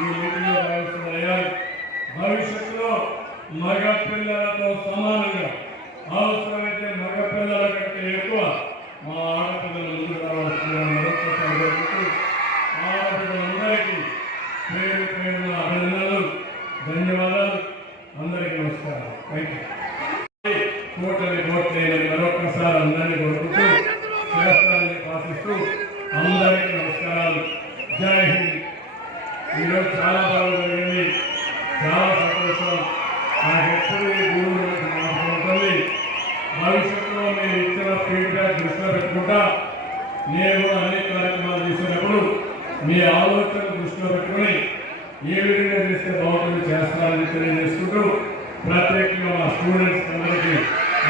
ఈ మీటింగ్లో భావిస్తున్నాయి. భవిష్యత్తులో మగపిల్లలతో సమానంగా అవసరమైతే మగపిల్లల కంటే ఎక్కువ మా ఆడపిల్లలు ముందుకు రావాల్సిన మరొకసారి జరుగుతూ ఆడపిల్లలందరికీ పేరు పేరున అభినందనలు, ధన్యవాదాలు. అందరికీ నమస్కారం. Thank you. కోటని కోట్లేని మరొకసారి అందరినీ కోరుకుంటూ చేస్తానని ఆశిస్తూ అందరికీ నమస్కారాలు. జై హింద్. ఈరోజు చాలా బాగా జరిగింది, చాలా సంతోషం. నాకు ఎప్పుడు ఈ గురువు ఉంటుంది. భవిష్యత్తులో మీరు ఇచ్చిన ఫీడ్బ్యాక్ దృష్టిలో పెట్టుకుంటా నేను అనేక కార్యక్రమాలు చేసినప్పుడు మీ ఆలోచన దృష్టిలో పెట్టుకుని ఏ విధంగా చేస్తే బాగుంటుంది చేస్తారని తెలియజేసుకుంటూ ప్రత్యేకంగా మా స్టూడెంట్స్ అందరికీ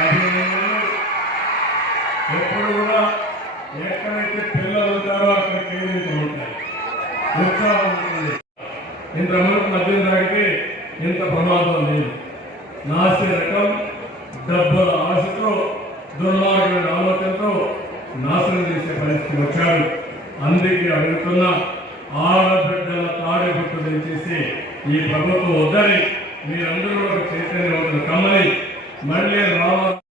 అభినందనలు. ఎప్పుడు కూడా ఎక్కడైతే పిల్లలు ఉంటారో అక్కడ కేంద్రీకరణ ఉంటాయి, ఉత్సాహం ఉంటుంది. ఇంతమంది మద్యం తాగితే ఇంత ప్రమాదం లేదు. నాసి రకం డబ్బుల ఆశతో దుర్మార్గుల ఆలోచనతో నాశనం చేసే పరిస్థితి వచ్చాడు. అందుకే అడుగుతున్న ఆడబిడ్డల తాడిపట్టు తెచ్చేసి ఈ ప్రభుత్వం వద్దని మీరందరూ ఒక చైతన్యవంతులు కమ్మని మళ్ళీ రావాలి.